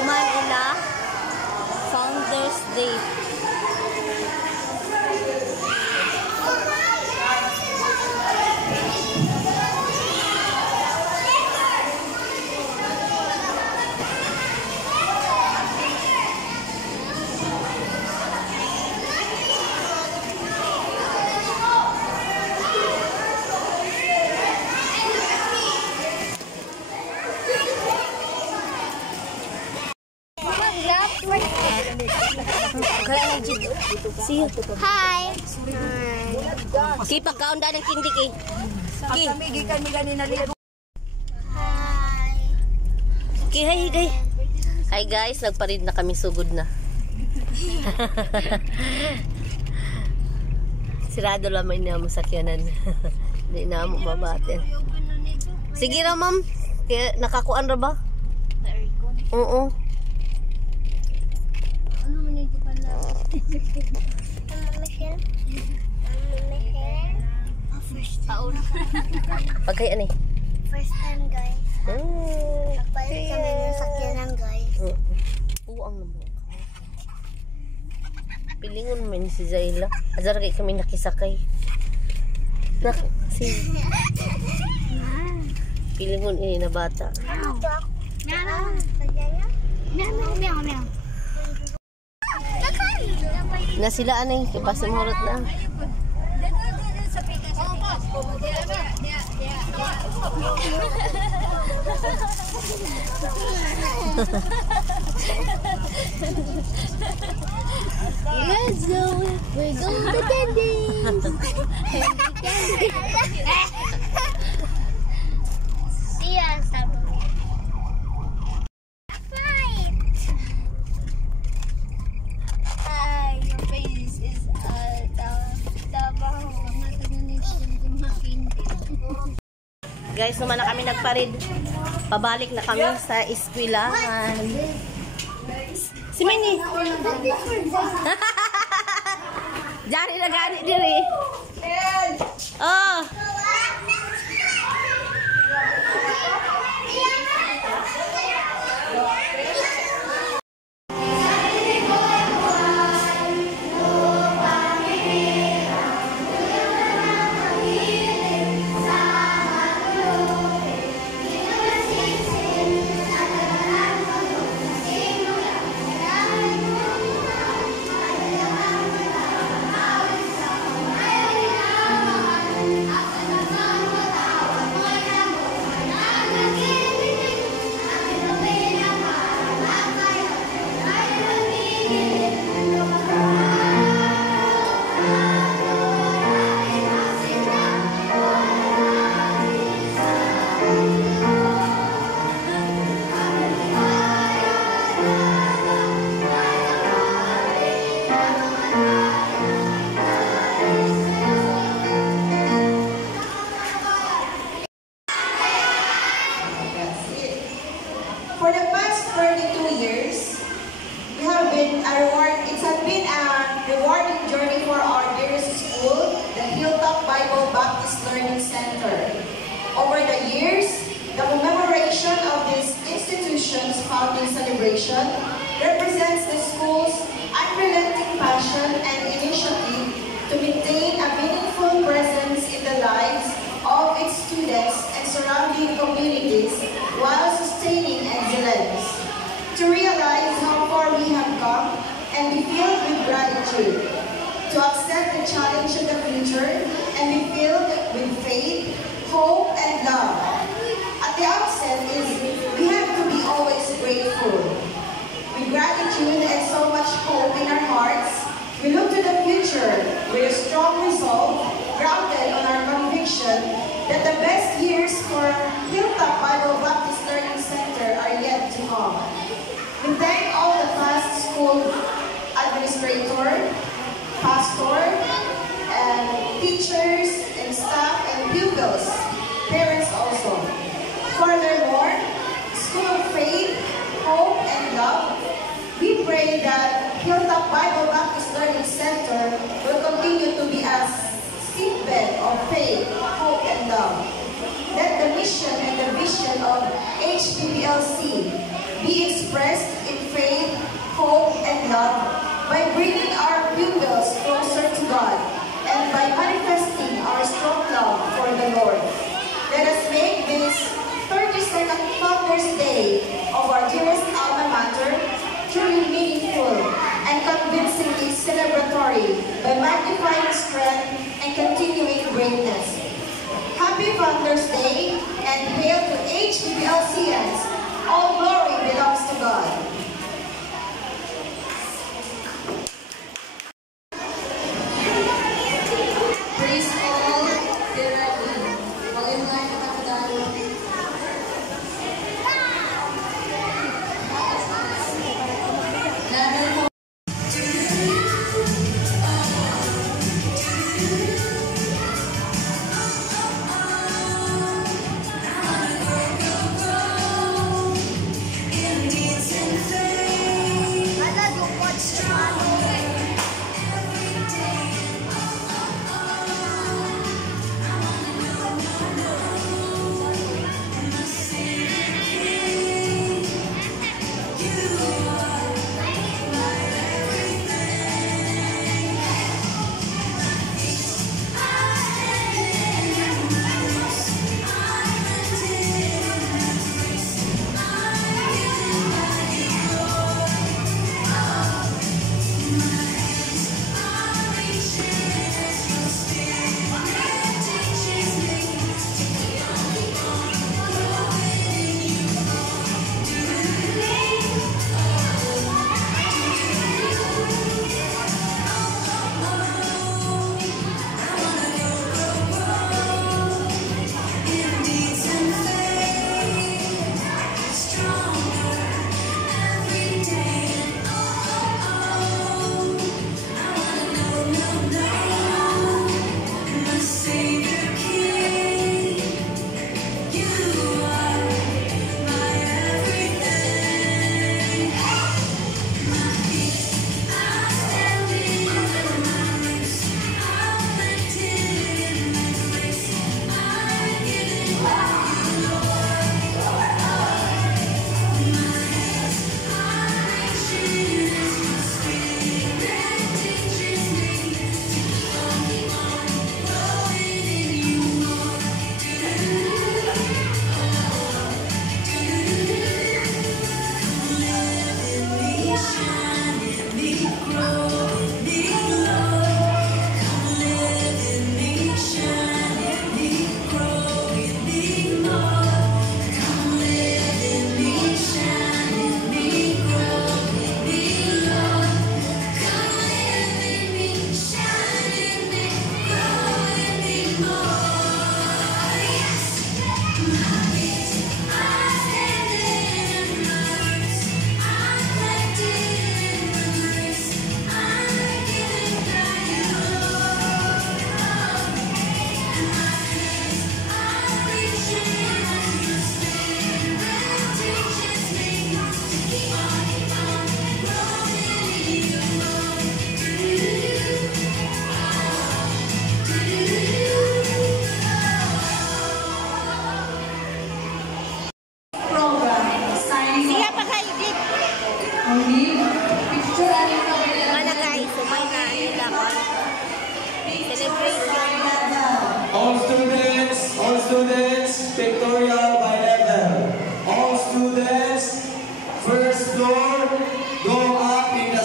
Human ila Founders Day. Hi. Kipa kaunda ng kindik eh. Ki. Hi. Ki, hi guys. Hi guys, nagparid na kami, sugod na. Sirado lamay na mo sakyanan. Hindi na mo mabatin. Sige ra ma'am. Nakakuan ra ba? Oo. First taon. Pagkaya ni. First time guys. Nagpalit kami ng sakyanan guys. Uang naman. Pilingon mo ni si Zayla. Azar kay kami nakisakay. Si pilingon ini na bata. Na sila anay, ipasimurot na. Let's go. We're going to candy. See ya, your face is Guys, naman na kami nagparid. Pabalik na kami sa eskwelahan. Si Manny. Jari na gani diri. Oh. For the past 32 years, it has been a rewarding journey for our dearest school, the Hilltop Bible Baptist Learning Center. Over the years, the commemoration of this institution's founding celebration represents the school's unrelenting passion and initiative to maintain a meaningful presence in the lives of its students and surrounding communities while sustaining excellence. To realize how far we have come and be filled with gratitude. To accept the challenge of the future and be filled with faith, hope, and love. At the outset is we have to be always grateful. With gratitude and so much hope in our hearts, we look to the future with a strong resolve, grounded on our conviction that the best years for Hilltop Bible Baptist Learning Center are yet to come. We thank all the past school administrator, pastor, and teachers, and staff, and pupils, parents also. Furthermore, School of Faith, Hope, and Love, we pray that Hilltop Bible Baptist Learning Center will continue to be a seedbed of faith, hope, and love. Let the mission and the vision of HPBLC be expressed in love by bringing our pupils closer to God and by manifesting our strong love for the Lord. Let us make this 32nd Founders Day of our dearest alma mater truly meaningful and convincingly celebratory by magnifying strength and continuing greatness. Happy Founders Day and hail to HPPLCNs. All glory belongs to God. Praise all, be ready. Mag-invite na katadalo. All students, pictorial by level. All students, first floor, go up in the